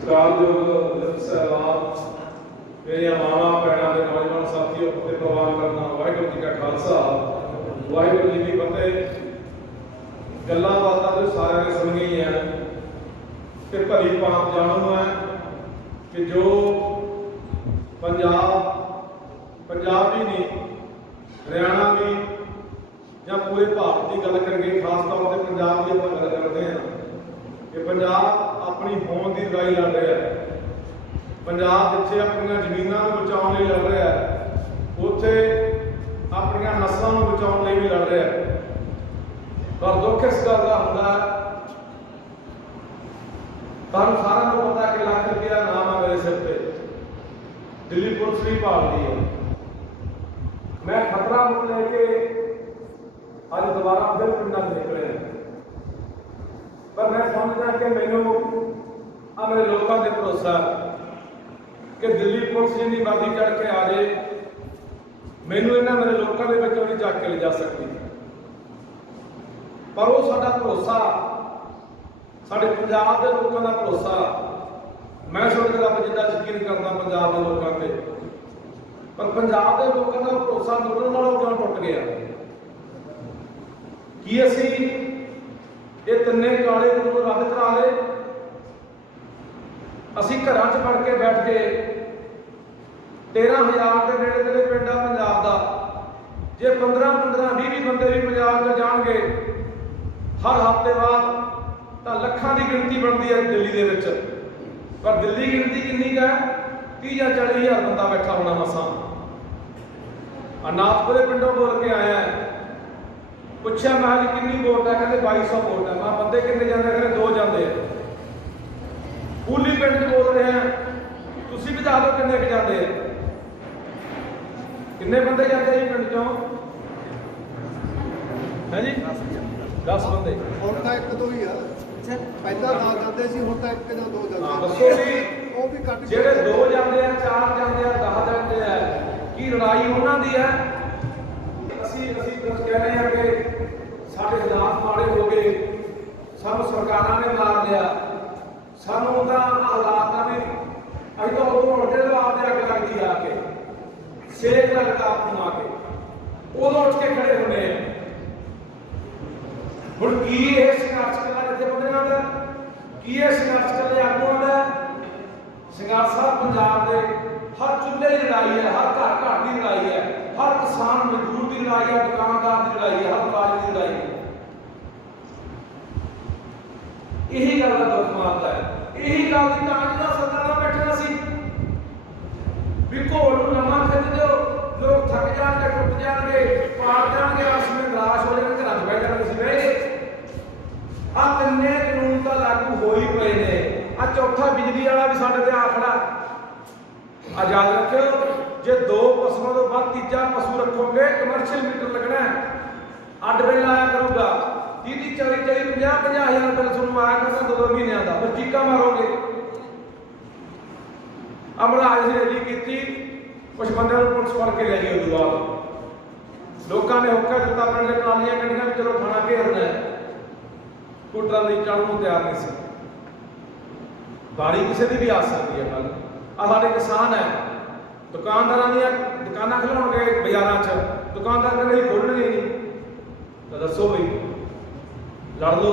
ਸਤਿਕਾਰਯੋਗ ਸਾਹਿਬਾਨ, मेरिया मावां भैणां ते नौजवान साथियों फतेह प्रवान करना। वाहिगुरू जी का खालसा वाहिगुरू जी की फतेह। गल्लां बातां तो सारे ने सुन गई है कि भली भांत जाणू है कि जो पंजाब ही नहीं, हरियाणा भी या पूरे भारत की गल करिए, खास तौर पर पंजाब की आप गल करते हैं कि पंजाब अपनी होंद की लड़ाई लड़ रहा है। पंजाब जिथे अपन जमीनों बचाने लड़ रहा है, उत्थे अपन नस्लों बचाने भी लड़ रहा है। पर दुख इस गल का होंदा है, तुहानूं सारिआं नूं पता है कि लाख रुपया नाम है मेरे सिर पे, दिल्ली पुलिस भी भालदी है। मैं खतरा को लेके अज दोबारा फिर पिंडां निकले, पर मैं समझदा कि मैनूं मेरे लोगों के भरोसा कि दिल्ली पुलिस जिन्नी मर्जी चढ़ के आ जाए, मैनू इन्हां मेरे लोगों के बच्चों नहीं चक के ले जा सकती। पर वो साडा भरोसा, साडे पंजाब के लोगों का भरोसा, मैं सोचदा रब जिद्दां यकीन करदा पंजाब के लोगों ते, पर पंजाब के लोगों का भरोसा टुटण नालों क्यों टुट गया? कि असीं ये तिन्ने काले कानून रद्द करा ले, असीं घरां च वड़ के बैठ के 13,000 के नेड़े नेड़े पिंड आ पंजाब का, जे 15-15 20 बंदे भी पंजाब च जाणगे हर हफ्ते बाद, तो लखां की गिणती बनती है दिल्ली दे विच। पर दिल्ली गिणती कितनी है? 30 या 40,000 बंदा बैठा होना मसां। अनाथपुरे पिंडों बोल के आया, पुछया मैं जी कितनी वोट है? कहते 2200 वोट है। मैं बंदे कितने जाते? कहते 2 जाते हैं। पूली पिंड बोल रहे हैं, तुसीं भी दस दो किन्ने क जाते हैं? किन्ने बंदे जाते जी पिंड चों? है जी 10 बंदे। ਹੁਣ ਤਾਂ ਇੱਕ ਦੋ ਹੀ ਆ, ਪਹਿਲਾਂ ਨਾਲ ਜਾਂਦੇ ਸੀ, ਹੁਣ ਤਾਂ ਇੱਕ ਜਾਂ ਦੋ ਜਾਂਦੇ। ਦੱਸੋ ਵੀ ਉਹ ਵੀ ਕੱਟ ਜਿਹੜੇ 2 ਜਾਂਦੇ ਆ, 4 ਜਾਂਦੇ ਆ, 10 ਜਾਂਦੇ ਆ, ਕੀ ਲੜਾਈ ਉਹਨਾਂ ਦੀ ਹੈ? ਅਸੀਂ ਕੁਝ ਕਹਿ ਰਹੇ ਹਾਂ ਕਿ ਸਾਡੇ ਹਾਲਾਤ ਮਾੜੇ ਹੋ ਗਏ, ਸਾਨੂੰ ਸਰਕਾਰਾਂ ਨੇ ਮਾਰ ਲਿਆ, ਸਾਨੂੰ ਤਾਂ ਹਾਲਾਤਾਂ ਨੇ ਅਸੀਂ ਤਾਂ ਉਦੋਂ ਵੱਡੇ ਜਵਾਬ ਦੇ ਅੱਗ ਲੱਗਦੀ ਆ ਕੇ, ਸੇਕ ਲੱਗਦਾ ਆਪ ਨੂੰ ਆ ਕੇ, ਉਦੋਂ ਉੱਠ ਕੇ ਖੜੇ ਹੁੰਦੇ ਆ। ਹੁਣ ਕੀ ਇਹ ਸੰਘਰਸ਼ ਕੱਲਾ ਜਥੇਬੰਦੀਆਂ ਦਾ, ਕੀ ਇਹ ਸੰਘਰਸ਼ ਕੱਲੇ ਆਗੂਆਂ ਦਾ? ਸੰਘਰਸ਼ ਹਰ ਪੰਜਾਬ ਦੇ ਹਰ ਚੁੱਲ੍ਹੇ ਦੀ ਲੜਾਈ ਹੈ, ਹਰ ਘਰ ਘਰ ਦੀ ਲੜਾਈ ਹੈ, ਹਰ ਕਿਸਾਨ ਮਜ਼ਦੂਰ ਦੀ ਲੜਾਈ ਹੈ, ਦੁਕਾਨਦਾਰ ਦੀ ਲੜਾਈ ਹੈ, ਹਰ ਮੁਲਾਜ਼ਮ ਦੀ ਲੜਾਈ ਹੈ। यही गल का दुख मारता है, यही गल की ताकत सरकारां बैठना सी भी घोल नूं नवां खिच दिओ, लोग थक जाणगे, टुट जाणगे, पाड़ जाणगे, आपस में निराश हो जाणगे, घरां च बह जाणगे, असीं बह गए। आ तिन्ने कानून तां लागू हो ही पए ने। आ चौथा बिजली वाला भी साडे ते आ खड़ा। आ याद रखिओ, जे 2 पशुओं तो बाद तीजा पशु रखोगे कमर्शियल मीटर लगना है, अड्ड बिल आया करूगा 30 40 50 हज़ार बिल सुनवा आया करना 2 महीनों का, फिर चीका मारोगे। अमराज ने रैली की, कुछ बंदे पुलिस फड़ के ले गई। उस बाद लोगों ने होका दिता, अपने ट्रालियां कढ़ियां भी चलो थाना घेरना है, कोई ट्राली चढ़न को तैयार नहीं सी। बारी किसी की भी आ सकती है। कल आ साडे किसान है, दुकानदारां दी दुकानां खिलाउणगे बाजारां च, दुकानदार कहंदे खोलणगे नहीं, तो दसो बई लड़ लो।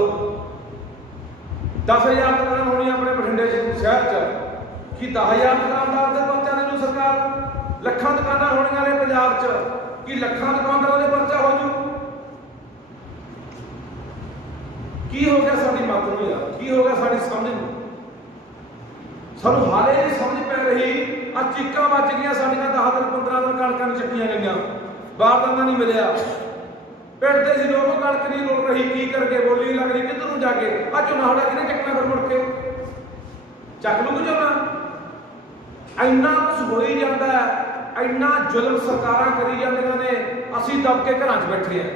10,000 दुकान होनी अपने बठिंडे शहर च, कि 10,000 दुकानदार के पर्चा दे जू सरकार? लखां दुकानां होणीआं ने पंजाब च, कि लखां दुकानदारां दे पर्चा हो जू? की हो गया साडी मत नूं यार, की हो गया साडी समझ नूं? सानूं हाले नहीं समझ पै रही। आ चीकां वज गईआं साडीआं, 10 दिन 15 दिन कणकां नहीं चक्कीआं गईआं, बारदाना नहीं मिलिया, पिटते सी लोग, कणक नहीं रुल रही, की करके बोली लग रही किधर नूं जाके? आ झोना साडा किहने चकना? फिर मुड़ के चक लूग झोना? इन्ना कुछ हो ही जाता है, इन्ना जुल्म सरकारां करी जांदियां ने, असीं दब के घरां च बैठे हैं,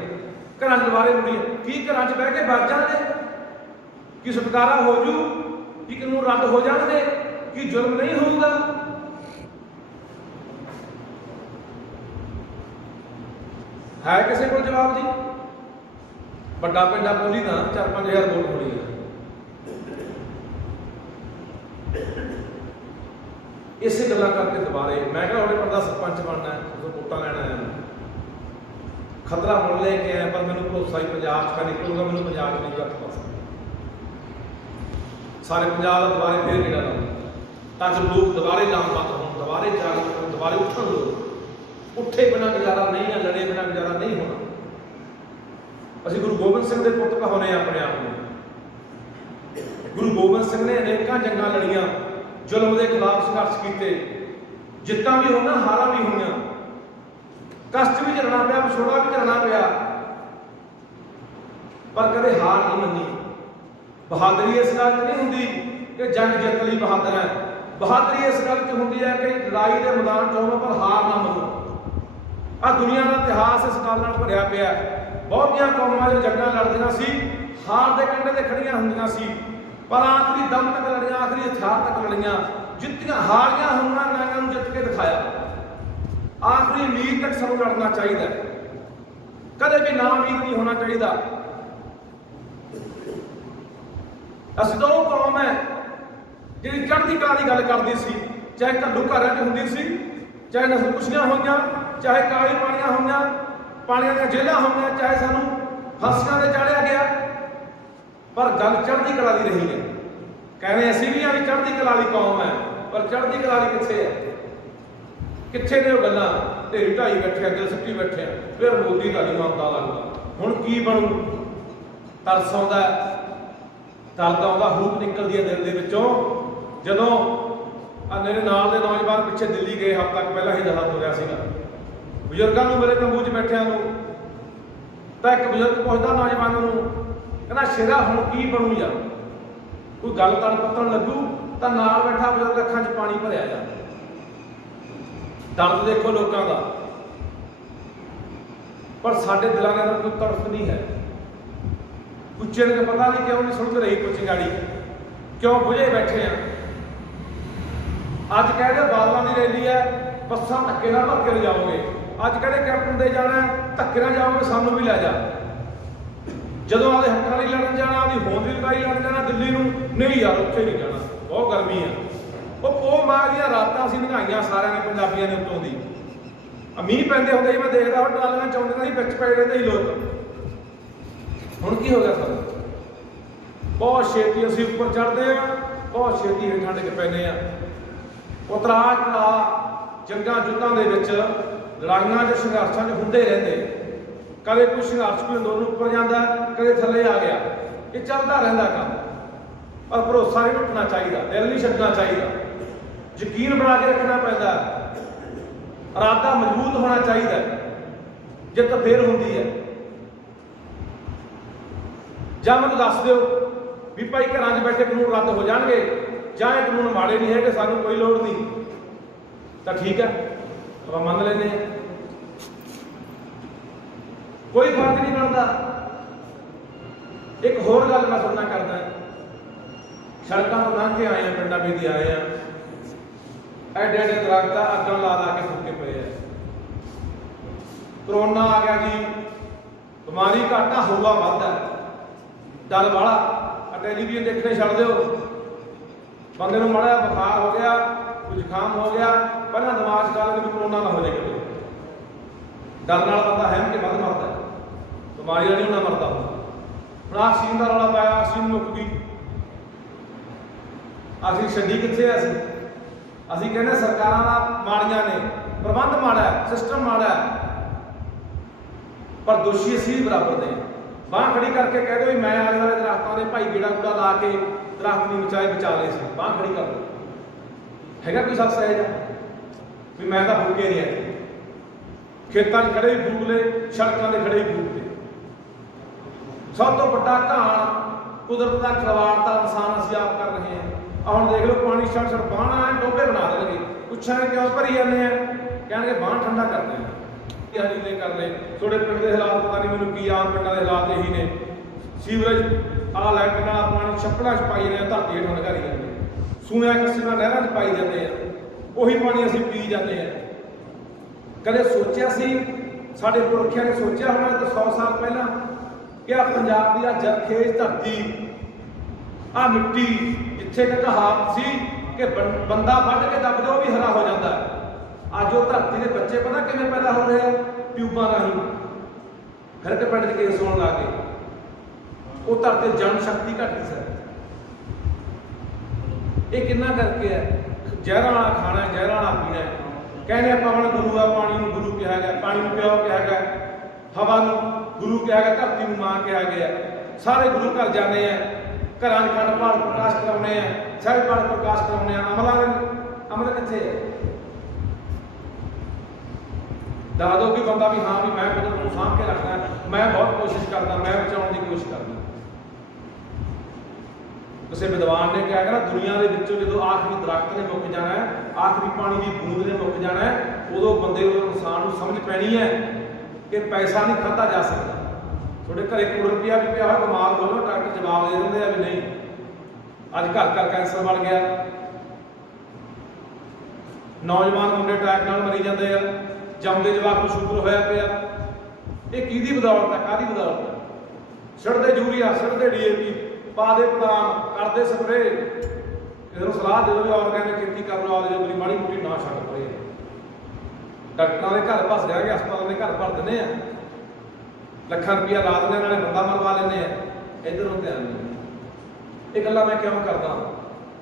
घरां च दुबारे मुड़ीए की घरां च बह के बच जाणगे? कि छुटकारा हो जू, कि कानून रद्द हो जाणगे, कि जुल्म नहीं होऊगा? है किसी को जवाब जी? बड़ा पिंड बोली ना 4-5 हज़ार वोट होनी है। ਇਸੇ ਗੱਲਾਂ ਕਰਕੇ ਦੁਬਾਰੇ ਮੈਂ ਕਿਹਾ ਉਹਨੇ ਬੰਦਾ ਸਰਪੰਚ ਬਣਨਾ ਹੈ, ਉਹ ਵੋਟਾਂ ਲੈਣ ਆਇਆ ਮੈਂ ਖਤਰਾ ਮੁੱਲ ਲੈ ਕੇ ਆਇਆ, ਪਰ ਮੈਨੂੰ ਭਰੋਸਾ ਹੀ ਪੰਜਾਬ 'ਚ ਨਿਕਲੂਗਾ, ਮੈਨੂੰ ਪੰਜਾਬ 'ਚ ਨਹੀਂ ਰੱਖ ਪਾ ਸਕਦਾ। ਸਾਰੇ ਪੰਜਾਬ ਦਾ ਦੁਬਾਰੇ ਫੇਰ ਗੇੜਾ ਲਾਉਂਦਾ ਤਾਂ ਜੋ ਲੋਕ ਦੁਬਾਰੇ ਲਾਮਬੰਦ ਹੋਣ, ਦੁਬਾਰੇ ਜਾਗਰੂਕ ਹੋਣ, ਦੁਬਾਰੇ ਉੱਠਣ। ਲੋਕ ਉੱਠੇ ਬਿਨਾਂ ਗੁਜ਼ਾਰਾ ਨਹੀਂ ਹੈ, ਲੜੇ ਬਿਨਾਂ ਗੁਜ਼ਾਰਾ ਨਹੀਂ ਹੋਣਾ। ਅਸੀਂ ਗੁਰੂ ਗੋਬਿੰਦ ਸਿੰਘ ਦੇ ਪੁੱਤ ਕਹਾਉਂਦੇ ਆਪਣੇ ਆਪ ਨੂੰ। ਗੁਰੂ ਗੋਬਿੰਦ ਸਿੰਘ ਨੇ ਅਨੇਕਾਂ ਜੰਗਾਂ ਲੜੀਆਂ, ਜ਼ੁਲਮ ਦੇ ਖਿਲਾਫ ਸੰਘਰਸ਼ ਕੀਤੇ, ਜਿੱਤਾਂ ਵੀ ਹੋਈਆਂ, ਹਾਰਾਂ ਵੀ ਹੋਈਆਂ, ਕਸ਼ਟ ਵੀ ਝੱਲਣਾ ਪਿਆ, ਵਿਛੋੜਾ ਵੀ ਝੱਲਣਾ ਪਿਆ, ਪਰ ਕਦੇ ਹਾਰ ਨਹੀਂ ਮੰਨੀ। ਬਹਾਦਰੀ ਇਸ ਗੱਲ 'ਚ ਨਹੀਂ ਹੁੰਦੀ ਕਿ ਜੰਗ ਜਿੱਤ ਲਈ ਬਹਾਦਰ ਹੈ। ਬਹਾਦਰੀ ਇਸ ਗੱਲ 'ਚ ਹੁੰਦੀ ਹੈ ਕਿ ਲੜਾਈ ਦੇ ਮੈਦਾਨ 'ਚ ਹੋਵੇ ਪਰ ਹਾਰ ਨਾ ਮੰਨੋ। ਆਹ ਦੁਨੀਆ ਦਾ ਇਤਿਹਾਸ ਇਸ ਗੱਲ ਨਾਲ ਭਰਿਆ ਪਿਆ। ਬਹੁਤੀਆਂ ਕੌਮਾਂ ਜੋ ਜੰਗਾਂ ਲੜਦੀਆਂ ਸੀ, ਹਾਰ ਦੇ ਕੰਢੇ ਤੇ ਖੜੀਆਂ ਹੁੰਦੀਆਂ ਸੀ, ਪਰ ਆਖਰੀ ਦਮ ਤੱਕ ਲੜੀਆਂ, ਆਖਰੀ ਹਥਿਆਰ ਤੱਕ ਲੜੀਆਂ, ਜਿੱਤੀਆਂ ਹਾਰੀਆਂ ਹੋਈਆਂ ਲੜਾਈਆਂ ਨੂੰ ਜਿੱਤ ਕੇ ਦਿਖਾਇਆ। ਆਖਰੀ ਉਮੀਦ ਤੱਕ ਸਾਨੂੰ ਲੜਨਾ ਚਾਹੀਦਾ, ਕਦੇ ਵੀ ਨਾ ਉਮੀਦ ਨਹੀਂ ਹੋਣਾ ਚਾਹੀਦਾ। ਅਸੀਂ ਤਾਂ ਉਹ ਕੌਮ ਹੈ ਜਿਹੜੀ ਚੜ੍ਹਦੀ ਕਲਾ ਦੀ ਗੱਲ ਕਰਦੀ ਸੀ, ਚਾਹੇ ਘੱਲੂ ਘਰਾਂ 'ਚ ਹੁੰਦੀ ਸੀ, ਚਾਹੇ ਨਸਲ ਕੁਸ਼ੀਆਂ ਹੋਈਆਂ, ਚਾਹੇ ਕਾਲੀ ਪਾਣੀਆਂ ਹੋਈਆਂ, ਪਾਣੀਆਂ ਦੀਆਂ ਜੇਲ੍ਹਾਂ ਹੋਈਆਂ, ਚਾਹੇ ਸਾਨੂੰ ਫਾਂਸੀਆਂ ਤੇ ਚਾੜਿਆ ਗਿਆ, ਪਰ ਗੱਲ ਚੜ੍ਹਦੀ ਕਲਾ ਦੀ ਰਹੀ ਹੈ। ਕਹਿੰਦੇ ਅਸੀਂ ਵੀ ਆ ਵੀ ਚੜ੍ਹਦੀ ਕਲਾ ਦੀ ਕੌਮ ਹੈ, ਪਰ ਚੜ੍ਹਦੀ ਕਲਾ ਦੀ ਕਿੱਥੇ ਹੈ? ਕਿੱਥੇ ਨੇ ਉਹ ਗੱਲਾਂ? ਢੇਰੀ ਢਾਈ ਬੈਠੇ ਆ, ਦਿਲ ਸੱਟੀ ਬੈਠੇ ਆ, ਫਿਰ ਮੋਦੀ ਦਾ ਨਹੀਂ ਮੰਨਦਾ ਲੱਗਦਾ। ਹੁਣ ਕੀ ਬਣੂ? ਤਰਸ ਆਉਂਦਾ, ਦਰਦ ਆਉਂਦਾ, ਹੂਕ ਨਿਕਲਦੀ ਹੈ ਦਿਲ ਦੇ ਵਿੱਚੋਂ। ਜਦੋਂ ਮੇਰੇ ਨਾਲ ਦੇ ਨੌਜਵਾਨ ਪਿੱਛੇ ਦਿੱਲੀ ਗਏ, ਹਫ਼ਤਾ ਤੱਕ ਪਹਿਲਾਂ ਹੀ ਜਹਾਜ਼ ਤੁਰਿਆ ਸੀਗਾ, ਬਜ਼ੁਰਗਾਂ ਨੂੰ ਮੇਰੇ ਤੰਬੂ 'ਚ ਬੈਠਿਆਂ ਨੂੰ, ਤਾਂ ਇੱਕ ਬਜ਼ੁਰਗ ਪੁੱਛਦਾ ਨੌਜਵਾਨਾਂ ਨੂੰ, ਕਹਿੰਦਾ ਸ਼ੇਰਾ ਹੁਣ ਕੀ ਬਣੂ ਯਾਰ? ਕੋਈ ਗੱਲ ਤਣ ਪੱਤਣ ਲੱਗੂ ਤਾਂ ਨਾਲ ਬੈਠਾ ਬਜ਼ੁਰਗ ਅੱਖਾਂ 'ਚ ਪਾਣੀ ਭਰਿਆ ਜਾ। ਦਰਦ ਦੇਖੋ ਲੋਕਾਂ ਦਾ, ਪਰ ਸਾਡੇ ਦਿਲਾਂ ਦੇ ਅੰਦਰ ਕੋਈ ਤੜਫ ਨਹੀਂ ਹੈ। ਕੁੱਚੇ ਨੂੰ ਪਤਾ ਨਹੀਂ ਕਿਉਂ ਨਹੀਂ ਸੁਣਕ ਰਹੀ ਕੁੱਚੀ ਗਾੜੀ, ਕਿਉਂ ਬੁਝੇ ਬੈਠੇ ਆ। ਅੱਜ ਕਹਿੰਦੇ ਬਾਦਲਾਂ ਦੀ ਰੈਲੀ ਹੈ, ਬੱਸਾਂ ਧੱਕੇ ਨਾਲ ਭਰ ਕੇ ਲਿਜਾਓਗੇ। ਅੱਜ ਕਹਿੰਦੇ ਕੈਪਟਨ ਦੇ ਜਾਣਾ, ਧੱਕੇ ਨਾਲ ਜਾਓਗੇ, ਸਾਨੂੰ ਵੀ ਲੈ ਜਾ। ਜਦੋਂ ਆਦੇ ਹੱਕਾਂ ਲਈ ਲੜਨ ਜਾਣਾ, ਆਦੀ ਹੋਂਦ ਦੀ ਲੜਾਈ ਲੜਨ ਜਾਣਾ ਦਿੱਲੀ ਨੂੰ, ਨਹੀਂ ਯਾਰ ਉੱਥੇ ਨਹੀਂ ਜਾਣਾ, ਬਹੁਤ ਗਰਮੀ ਆ। ਉਹ ਮਾਂ ਦੀਆਂ ਰਾਤਾਂ ਅਸੀਂ ਨਿਗਾਈਆਂ ਸਾਰਿਆਂ ਨੇ, ਪੰਜਾਬੀਆਂ ਨੇ ਉੱਤੋਂ ਦੀ। ਮੀਂਹ ਪੈਂਦੇ ਹੁੰਦੇ ਸੀ, ਮੈਂ ਦੇਖਦਾ ਉਹ ਟਰਾਲੀਆਂ ਚਾਉਂਦੀਆਂ ਸੀ, ਵਿੱਚ ਪਏ ਰਹਿੰਦੇ ਸੀ ਲੋਕ। ਹੁਣ ਕੀ ਹੋ ਗਿਆ ਸਾਨੂੰ? ਬਹੁਤ ਛੇਤੀ ਅਸੀਂ ਉੱਪਰ ਚੜ੍ਹਦੇ ਆ, ਬਹੁਤ ਛੇਤੀ ਹੇਠਾਂ ਡਿੱਗ ਪੈਂਦੇ ਆ। ਉਤਰਾਅ ਚੜਾਅ ਜੰਗਾਂ ਯੁੱਧਾਂ ਦੇ ਵਿੱਚ, ਲੜਾਈਆਂ 'ਚ, ਸੰਘਰਸ਼ਾਂ 'ਚ ਹੁੰਦੇ ਰਹਿੰਦੇ। ਕਦੇ ਕੋਈ ਸੰਘਰਸ਼, ਕੋਈ ਅੰਦੋਲਨ ਉੱਪਰ ਜਾਂਦਾ, ਕਦੇ ਥੱਲੇ ਆ ਗਿਆ, ਇਹ ਚੱਲਦਾ ਰਹਿੰਦਾ ਕੰਮ। ਪਰ ਭਰੋਸਾ ਨਹੀਂ ਟੁੱਟਣਾ ਚਾਹੀਦਾ, ਦਿਲ ਨਹੀਂ ਛੱਡਣਾ ਚਾਹੀਦਾ, ਯਕੀਨ ਬਣਾ ਕੇ ਰੱਖਣਾ ਪੈਂਦਾ, ਇਰਾਦਾ ਮਜ਼ਬੂਤ ਹੋਣਾ ਚਾਹੀਦਾ। ਜਿੱਤ ਫੇਰ ਹੁੰਦੀ ਹੈ। ਜਾਂ ਮੈਨੂੰ ਦੱਸ ਦਿਓ ਵੀ ਭਾਈ ਘਰਾਂ 'ਚ ਬੈਠੇ ਕਾਨੂੰਨ ਰੱਦ ਹੋ ਜਾਣਗੇ, ਜਾਂ ਇਹ ਕਾਨੂੰਨ ਮਾੜੇ ਨਹੀਂ ਹੈਗੇ, ਸਾਨੂੰ ਕੋਈ ਲੋੜ ਨਹੀਂ, ਤਾਂ ਠੀਕ ਹੈ, ਆਪਾਂ ਮੰਨ ਲੈਂਦੇ ਹਾਂ, ਕੋਈ ਫਰਕ ਨਹੀਂ ਬਣਦਾ। ਇੱਕ ਹੋਰ ਗੱਲ ਮੈਂ ਸੁਣਨਾ ਕਰਦਾ, ਸੜਕਾਂ ਤੋਂ ਲੰਘ ਕੇ ਆਏ ਆ, ਪਿੰਡਾਂ ਵਿੱਚ ਆਏ ਆ, ਐਡੇ ਐਡੇ ਦਰਖਤਾਂ ਅੱਗਾਂ ਲਾ ਕੇ ਫੁੱਕੇ ਪਏ ਆ। ਕਰੋਨਾ ਆ ਗਿਆ ਜੀ, ਬਿਮਾਰੀ ਘੱਟ ਆ, ਹਵਾ ਵੱਧ ਹੈ, ਡਰ ਵਾਲਾ। ਟੈਲੀਵਿਜ਼ਨ ਦੇਖਣੇ ਛੱਡ ਦਿਓ, ਬੰਦੇ ਨੂੰ ਮਾੜਾ ਜਿਹਾ ਬੁਖਾਰ ਹੋ ਗਿਆ, ਕੋਈ ਜ਼ੁਕਾਮ ਹੋ ਗਿਆ, ਪਹਿਲਾਂ ਦਿਮਾਗ 'ਚ ਗੱਲ ਵੀ ਕਰੋਨਾ ਨਾ ਹੋ ਜਾਏ ਕਿਤੇ। ਡਰ ਨਾਲ ਬੰਦਾ ਹੈਮ ਕੇ ਵੱਧ ਮਰਦਾ, ਬਿਮਾਰੀ ਨਾਲ ਨਹੀਂ ਉਹਨਾਂ ਮਰਦਾ ਹੁੰਦਾ। ਹੁਣ ਆਕਸੀਜਨ ਦਾ ਰੌਲਾ ਪਾਇਆ, ਆਕਸੀਜਨ ਮੁੱਕ ਗਈ, ਆਕਸੀਜਨ ਛੱਡੀ ਕਿੱਥੇ? ਅਸੀਂ ਕਹਿੰਦੇ ਸਰਕਾਰਾਂ ਦਾ ਮਾੜੀਆਂ ਨੇ, ਪ੍ਰਬੰਧ ਮਾੜਾ ਹੈ, ਸਿਸਟਮ ਮਾੜਾ ਹੈ, ਪਰ ਦੋਸ਼ੀ ਅਸੀਂ ਬਰਾਬਰ ਦੇ। ਬਾਂਹ ਖੜੀ ਕਰਕੇ ਕਹਿ ਦਿਓ ਵੀ ਮੈਂ ਆਲੇ ਵਾਲੇ ਦਰਖਤਾਂ ਦੇ ਭਾਈ ਗੇੜਾ ਗੂੜਾ ਲਾ ਕੇ ਦਰਖਤ ਨਹੀਂ ਬਚਾ ਲਏ ਸੀ, ਬਾਂਹ ਖੜੀ ਕਰ ਦਿਓ। ਹੈਗਾ ਕੋਈ ਸ਼ਖਸ ਇਹੋ ਜਿਹਾ ਵੀ ਮੈਂ ਤਾਂ ਫੂਕੇ ਨਹੀਂ ਆਏ? ਖੇਤਾਂ 'ਚ ਖੜੇ ਵੀ ਫੂਕ ਲਏ, ਸੜਕਾਂ 'ਤੇ ਖੜੇ ਵੀ ਫੂਕ ਲਏ। ਸਭ ਤੋਂ ਵੱਡਾ ਘਾਣ ਕੁਦਰਤ ਦਾ ਖਿਲਵਾੜ ਤਾਂ ਇਨਸਾਨ ਅਸੀਂ ਆਪ ਕਰ ਰਹੇ ਹਾਂ। ਹੁਣ ਦੇਖ ਲਓ, ਪਾਣੀ ਛੜ ਬਾਹਣਾ ਹੈ, ਟੋਭੇ ਬਣਾ ਦੇਣਗੇ, ਪੁੱਛਾਂਗੇ ਕਿਉਂ ਭਰੀ ਜਾਂਦੇ ਆ, ਕਹਿਣਗੇ ਬਾਂਹ ਠੰਡਾ ਕਰਦੇ ਆ। ਹਰੀਲੇ ਕਰ ਲਏ, ਤੁਹਾਡੇ ਪਿੰਡ ਦੇ ਹਾਲਾਤ ਪਤਾ ਨਹੀਂ ਮੈਨੂੰ ਕੀ, ਆਮ ਪਿੰਡਾਂ ਦੇ ਹਾਲਾਤ ਇਹੀ ਨੇ। ਸੀਵਰੇਜ ਆਹ ਲੈ ਪਿੰਡਾਂ ਦਾ ਪਾਣੀ ਛੱਪੜਾਂ 'ਚ ਪਾਈ ਰਹੇ, ਧਰਤੀ ਹੇਠਾਂ ਲਗਾਈ ਜਾਂਦੇ, ਸੂਇਆਂ ਕਿਸਮਾਂ ਨਹਿਰਾਂ 'ਚ ਪਾਈ ਜਾਂਦੇ ਆ, ਉਹੀ ਪਾਣੀ ਅਸੀਂ ਪੀ ਜਾਂਦੇ ਆ। ਕਦੇ ਸੋਚਿਆ ਸੀ, ਸਾਡੇ ਪੁਰਖਿਆਂ ਨੇ ਸੋਚਿਆ ਹੋਣਾ ਤਾਂ 100 ਸਾਲ ਪਹਿਲਾਂ ਕਿ ਆਹ ਪੰਜਾਬ ਦੀ ਆਹ ਜਰਖੇਜ਼ ਧਰਤੀ, ਆਹ ਮਿੱਟੀ, ਜਿੱਥੇ ਕਿ ਕਹਾਵਤ ਸੀ ਕਿ ਬੰਦਾ ਵੱਢ ਕੇ ਦੱਬ ਦਿਓ ਉਹ ਵੀ ਹਰਾ ਹੋ ਜਾਂਦਾ ਹੈ। ਅੱਜ ਉਹ ਧਰਤੀ ਦੇ ਬੱਚੇ ਪਤਾ ਕਿਵੇਂ ਪੈਦਾ ਹੋ ਰਹੇ ਆ? ਟਿਊਬਾਂ ਰਾਹੀਂ। ਫਿਰ ਕੇ ਪਿੰਡ 'ਚ ਕੇਸ ਹੋਣ ਲੱਗ ਗਏ। ਉਹ ਧਰਤੀ ਜਨ ਸ਼ਕਤੀ ਘਟੀ ਸਰ। ਇਹ ਕਿੰਨਾ ਕਰਕੇ ਹੈ? ਜ਼ਹਿਰਾਂ ਵਾਲਾ ਖਾਣਾ, ਜ਼ਹਿਰਾਂ ਵਾਲਾ ਪੀਣਾ ਹੈ। ਕਹਿੰਦੇ ਆਪਾਂ ਹੁਣ ਗੁਰੂ ਆ, ਪਾਣੀ ਨੂੰ ਗੁਰੂ ਕਿਹਾ ਗਿਆ, ਪਾਣੀ ਨੂੰ ਪਿਓ ਕਿਹਾ ਗਿਆ, ਹਵਾ ਨੂੰ ਗੁਰੂ ਕਿਹਾ ਗਿਆ, ਧਰਤੀ ਨੂੰ ਮਾਂ ਕਿਹਾ ਗਿਆ। ਸਾਰੇ ਗੁਰੂ ਘਰ ਜਾਂਦੇ ਆ, ਘਰਾਂ 'ਚ ਖੰਡ ਪਾਠ ਪ੍ਰਕਾਸ਼ ਕਰਾਉਂਦੇ ਆ, ਸਾਹਿਬ ਪਾਠ ਪ੍ਰਕਾਸ਼ ਕਰਾਉਂਦੇ ਆ। ਅਮਲ ਕਿੱਥੇ ਹੈ? ਦੱਸ ਦਿਓ ਕਿ ਬੰਦਾ ਵੀ ਹਾਂ ਵੀ ਮੈਂ ਕੁਦਰਤ ਨੂੰ ਸਾਂਭ ਕੇ ਰੱਖਣਾ, ਮੈਂ ਬਹੁਤ ਕੋਸ਼ਿਸ਼ ਕਰਦਾ, ਮੈਂ ਬਚਾਉਣ ਦੀ ਕੋਸ਼ਿਸ਼ ਕਰਦਾ। ਕਿਸੇ ਵਿਦਵਾਨ ਨੇ ਕਿਹਾ ਕਿ ਨਾ ਦੁਨੀਆ ਦੇ ਵਿੱਚੋਂ ਜਦੋਂ ਆਖਰੀ ਦਰਖਤ ਨੇ ਮੁੱਕ ਜਾਣਾ ਹੈ, ਆਖਰੀ ਪਾਣੀ ਦੀ ਬੂੰਦ ਨੇ ਮੁੱਕ ਜਾਣਾ ਹੈ, ਉਦੋਂ ਬੰਦੇ ਨੂੰ, ਇਨਸਾਨ ਨੂੰ ਸਮਝ ਪੈਣੀ ਹੈ ਕਿ ਪੈਸਾ ਨਹੀਂ ਖਾਧਾ ਜਾ ਸਕਦਾ। ਤੁਹਾਡੇ ਘਰੇ ਕਰੋੜ ਰੁਪਇਆ ਵੀ ਪਿਆ ਹੋਇਆ, ਬਿਮਾਰ ਹੋ ਜਾਓ, ਡਾਕਟਰ ਜਵਾਬ ਦੇ ਦਿੰਦੇ ਆ ਵੀ ਨਹੀਂ। ਅੱਜ ਘਰ ਘਰ ਕੈਂਸਰ ਬਣ ਗਿਆ, ਨੌਜਵਾਨ ਮੁੰਡੇ ਅਟੈਕ ਨਾਲ ਮਰੀ ਜਾਂਦੇ ਆ, ਜੰਮਦੇ ਜਵਾਕ ਨੂੰ ਸ਼ੂਗਰ ਹੋਇਆ ਪਿਆ। ਇਹ ਕਿਹਦੀ ਬਦੌਲਤ ਹੈ? ਕਾਹਦੀ ਬਦੌਲਤ ਹੈ? ਛੱਡਦੇ ਯੂਰੀਆ, ਛੱਡਦੇ DAP, ਪਾ ਦੇ ਪਦਾਨ, ਕਰਦੇ ਸਪਰੇ। ਇਹਨੂੰ ਸਲਾਹ ਦੇ ਦਿਓ ਵੀ ਆਰਗੈਨਿਕ ਖੇਤੀ ਕਰ ਲਓ, ਆਪਦੇ ਆਪਣੀ ਮਾੜੀ ਮੋਟੀ ਨਾ ਛੱਡ ਪਰੇ। ਡਾਕਟਰਾਂ ਦੇ ਘਰ ਭਸ ਜਾਣਗੇ, ਹਸਪਤਾਲਾਂ ਦੇ ਘਰ ਭਰ ਦਿੰਦੇ ਆ, ਲੱਖਾਂ ਰੁਪਇਆ ਲਾ ਦਿੰਦੇ, ਨਾਲੇ ਬੰਦਾ ਮਰਵਾ ਲੈਂਦੇ ਆ। ਇੱਧਰੋਂ ਧਿਆਨ ਨਹੀਂ। ਇਹ ਗੱਲਾਂ ਮੈਂ ਕਿਉਂ ਕਰਦਾ?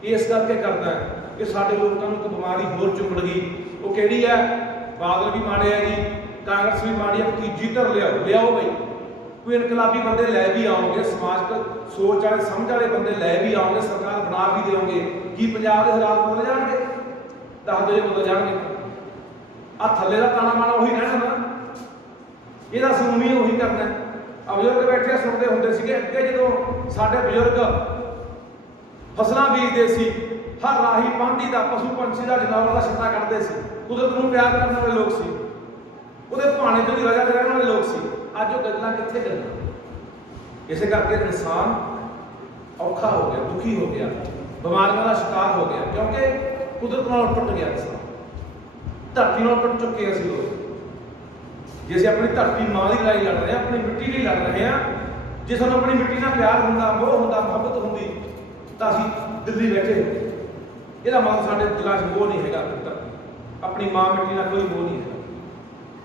ਇਸ ਕਰਕੇ ਕਰਦਾ ਕਿ ਸਾਡੇ ਲੋਕਾਂ ਨੂੰ ਇੱਕ ਬਿਮਾਰੀ ਹੋਰ ਚੁੰਬੜ ਗਈ। ਉਹ ਕਿਹੜੀ ਹੈ? ਬਾਦਲ ਵੀ ਮਾੜੇ ਆ ਜੀ, ਕਾਂਗਰਸ ਵੀ ਮਾੜੀ ਆ, ਤੀਜੀ ਧਿਰ ਲਿਆਓ ਬਈ। ਕੋਈ ਇਨਕਲਾਬੀ ਬੰਦੇ ਲੈ ਵੀ ਆਓਗੇ, ਸਮਾਜਿਕ ਸੋਚ ਵਾਲੇ ਸਮਝ ਵਾਲੇ ਬੰਦੇ ਲੈ ਵੀ ਆਓਗੇ, ਸਰਕਾਰ ਬਣਾ ਵੀ ਦਿਓਗੇ। ਕੀ ਪੰਜਾਬ ਦੇ ਹਾਲਾਤ ਬਦਲ ਜਾਣਗੇ? ਦੱਸ ਦਿਓ ਜੇ ਬਦਲ ਜਾਣਗੇ। ਆ ਥੱਲੇ ਦਾ ਤਾਣਾ ਮਾਣਾ ਉਹੀ ਰਹਿਣਾ ਨਾ, ਇਹਦਾ ਸੂਮੀ ਉਹੀ ਕਰਨਾ। ਆ ਬਜ਼ੁਰਗ ਬੈਠੇ ਸੁਣਦੇ ਹੁੰਦੇ ਸੀਗੇ ਅੱਗੇ, ਜਦੋਂ ਸਾਡੇ ਬਜ਼ੁਰਗ ਫਸਲਾਂ ਬੀਜਦੇ ਸੀ, ਹਰ ਰਾਹੀ ਪਾਂਢੀ ਦਾ, ਪਸ਼ੂ ਪੰਛੀ ਦਾ, ਜਨਾਵਰ ਦਾ ਛੱਤਾ ਕੱਢਦੇ ਸੀ। ਕੁਦਰਤ ਨੂੰ ਪਿਆਰ ਕਰਨ ਵਾਲੇ ਲੋਕ ਸੀ, ਉਹਦੇ ਭਾਣੇ ਤੋਂ ਦੀ ਰਜਾ ਦੇ ਰਹਿਣ ਵਾਲੇ ਲੋਕ ਸੀ। ਅੱਜ ਉਹ ਗੱਲਾਂ ਕਿੱਥੇ ਗੱਲਾਂ? ਇਸੇ ਕਰਕੇ ਇਨਸਾਨ ਔਖਾ ਹੋ ਗਿਆ, ਦੁਖੀ ਹੋ ਗਿਆ, ਬਿਮਾਰੀਆਂ ਦਾ ਸ਼ਿਕਾਰ ਹੋ ਗਿਆ, ਕਿਉਂਕਿ ਕੁਦਰਤ ਨਾਲ ਟੁੱਟ ਗਿਆ। ਇਨਸਾਨ ਧਰਤੀ ਨਾਲ ਟੁੱਟ ਚੁੱਕੇ ਅਸੀਂ ਲੋਕ। ਜੇ ਅਸੀਂ ਆਪਣੀ ਧਰਤੀ ਮਾਂ ਦੀ ਲੜਾਈ ਲੜ ਰਹੇ ਹਾਂ, ਆਪਣੀ ਮਿੱਟੀ ਲਈ ਲੜ ਰਹੇ ਹਾਂ, ਜੇ ਸਾਨੂੰ ਆਪਣੀ ਮਿੱਟੀ ਨਾਲ ਪਿਆਰ ਹੁੰਦਾ, ਮੋਹ ਹੁੰਦਾ, ਮੁਹੱਬਤ ਹੁੰਦੀ, ਤਾਂ ਅਸੀਂ ਦਿੱਲੀ ਬੈਠੇ ਹੁੰਦੇ। ਇਹਦਾ ਮਤਲਬ ਸਾਡੇ ਦਿਲਾਂ 'ਚ ਮੋਹ ਨਹੀਂ ਹੈਗਾ। ਆਪਣੀ ਮਾਂ ਮਿੱਟੀ ਨਾਲ ਕੋਈ ਮੋਹ ਨਹੀਂ ਹੈਗਾ।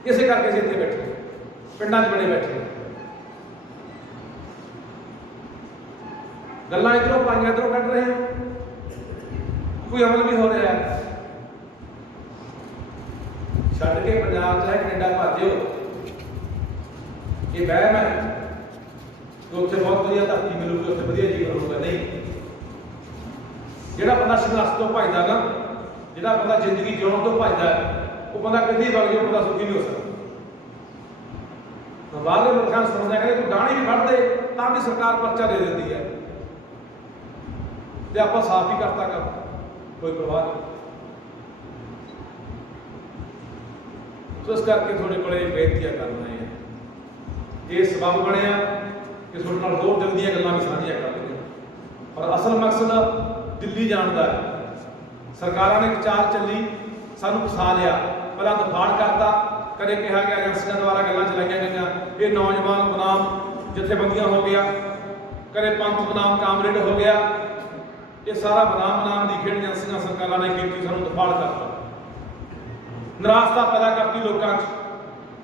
ਇਸੇ ਕਰਕੇ ਅਸੀਂ ਇੱਥੇ ਬੈਠੇ, ਪਿੰਡਾਂ 'ਚ ਬੜੇ ਬੈਠੇ। ਗੱਲਾਂ ਇੱਧਰੋਂ ਪਾਈਆਂ ਇੱਧਰੋਂ ਕੱਢ ਰਹੇ ਹਾਂ, ਕੋਈ ਅਮਲ ਵੀ ਹੋ ਰਿਹਾ ਹੈ। ਛੱਡ ਕੇ ਪੰਜਾਬ 'ਚ ਕੈਨੇਡਾ ਭੱਜਿਓ, ਇਹ ਵਹਿਮ ਹੈ ਕਿ ਉੱਥੇ ਬਹੁਤ ਵਧੀਆ ਧਰਤੀ ਮਿਲੂਗੀ, ਉੱਥੇ ਵਧੀਆ ਜੀਵਨ ਹੋਊਗਾ। ਨਹੀਂ, ਜਿਹੜਾ ਬੰਦਾ ਸੰਘਰਸ਼ ਤੋਂ ਭੱਜਦਾ ਨਾ, ਜਿਹੜਾ ਬੰਦਾ ਜ਼ਿੰਦਗੀ ਜਿਉਣ ਤੋਂ ਭੱਜਦਾ, ਉਹ ਬੰਦਾ ਕਦੀ ਵਗ ਜਾਏ, ਬੰਦਾ ਸੁਖੀ ਨਹੀਂ ਹੋ ਸਕਦਾ। ਬਾਹਰਲੇ ਮੁਲਕਾਂ ਨੂੰ ਸਮਝਦਾ ਕਿ ਤੂੰ ਡਾਣੀ ਵੀ ਵੱਢ ਦੇ ਤਾਂ ਵੀ ਸਰਕਾਰ ਪਰਚਾ ਦੇ ਦਿੰਦੀ ਹੈ, ਤੇ ਆਪਾਂ ਸਾਫ਼ ਹੀ ਕਰਤਾ ਕੰਮ, ਕੋਈ ਪ੍ਰਵਾਹ ਨਹੀਂ। ਸੋ ਇਸ ਕਰਕੇ ਤੁਹਾਡੇ ਕੋਲੇ ਬੇਨਤੀਆਂ ਕਰਨਾ ਹੈ। ਇਹ ਸਬਬ ਬਣਿਆ ਕਿ ਤੁਹਾਡੇ ਨਾਲ ਹੋਰ ਦਿਲ ਦੀਆਂ ਗੱਲਾਂ ਵੀ ਸਾਂਝੀਆਂ ਕਰ ਲਈਆਂ, ਪਰ ਅਸਲ ਮਕਸਦ ਦਿੱਲੀ ਜਾਣ ਦਾ ਹੈ। ਸਰਕਾਰਾਂ ਨੇ ਚਾਲ ਚੱਲੀ, ਸਾਨੂੰ ਫਸਾ ਲਿਆ, ਪਹਿਲਾਂ ਦਫਾੜ ਕਰਤਾ, ਕਦੇ ਕਿਹਾ ਗਿਆ ਏਜੰਸੀਆਂ ਦੁਆਰਾ ਗੱਲਾਂ ਚਲਾਈਆਂ ਗਈਆਂ, ਇਹ ਨੌਜਵਾਨ ਬਨਾਮ ਜਥੇਬੰਦੀਆਂ ਹੋ ਗਿਆ, ਕਦੇ ਪੰਥ ਬਨਾਮ ਕਾਮਰੇਡ ਹੋ ਗਿਆ। ਇਹ ਸਾਰਾ ਬਨਾਮ ਦੀ ਖੇਡ ਏਜੰਸੀਆਂ ਸਰਕਾਰਾਂ ਨੇ ਕੀਤੀ, ਸਾਨੂੰ ਦਫਾੜ ਕਰਤਾ, ਨਿਰਾਸ਼ਤਾ ਪੈਦਾ ਕਰਤੀ ਲੋਕਾਂ 'ਚ।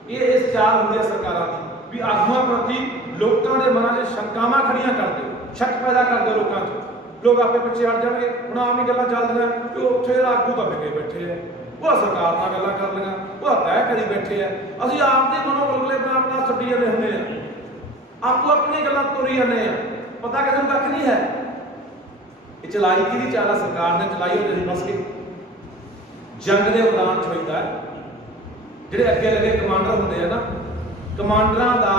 ਇਹ ਇਸ ਚਾਲ ਹੁੰਦੀ ਹੈ ਸਰਕਾਰਾਂ ਦੀ ਵੀ ਆਗੂਆਂ ਪ੍ਰਤੀ ਲੋਕਾਂ ਦੇ ਮਨਾਂ 'ਚ ਸ਼ੰਕਾਵਾਂ ਖੜੀਆਂ ਕਰ ਦਿਓ, ਸ਼ੱਕ ਪੈਦਾ ਕਰ ਦਿਓ ਲੋਕਾਂ 'ਚ। ਲੋਕ ਆਪੇ ਪਿੱਛੇ ਹਟ ਜਾਣਗੇ। ਹੁਣ ਆਮ ਹੀ ਗੱਲਾਂ ਚੱਲਦੀਆਂ ਕਿ ਉੱਥੇ ਜਿਹੜਾ ਆਗੂ ਤਾਂ ਵਿਕੇ ਬੈਠੇ ਆ, ਉਹ ਸਰਕਾਰ ਨਾਲ ਗੱਲਾਂ ਕਰ ਲਈਆਂ, ਉਹ ਤੈਅ ਕਰੀ ਬੈਠੇ ਆ। ਅਸੀਂ ਆਪ ਦੇ ਮਨੋਂ ਗੁਲਗੁਲੇ ਬਣਾ ਛੱਡੀ ਜਾਂਦੇ ਹੁੰਦੇ ਆ, ਆਪੋ ਆਪਣੀਆਂ ਗੱਲਾਂ ਤੋਰੀ ਜਾਂਦੇ ਆ, ਪਤਾ ਕਿਸੇ ਨੂੰ ਕੱਖ ਨਹੀਂ ਹੈ। ਇਹ ਚਲਾਈ ਕਿਹਦੀ ਚਾਲ ਆ? ਸਰਕਾਰ ਨੇ ਚਲਾਈ ਹੋਈ। ਅਸੀਂ ਬਸ ਕੇ ਜੰਗ ਦੇ ਮੈਦਾਨ 'ਚ ਹੋਈਦਾ, ਜਿਹੜੇ ਅੱਗੇ ਲੱਗੇ ਕਮਾਂਡਰ ਹੁੰਦੇ ਆ ਨਾ, ਕਮਾਂਡਰਾਂ ਦਾ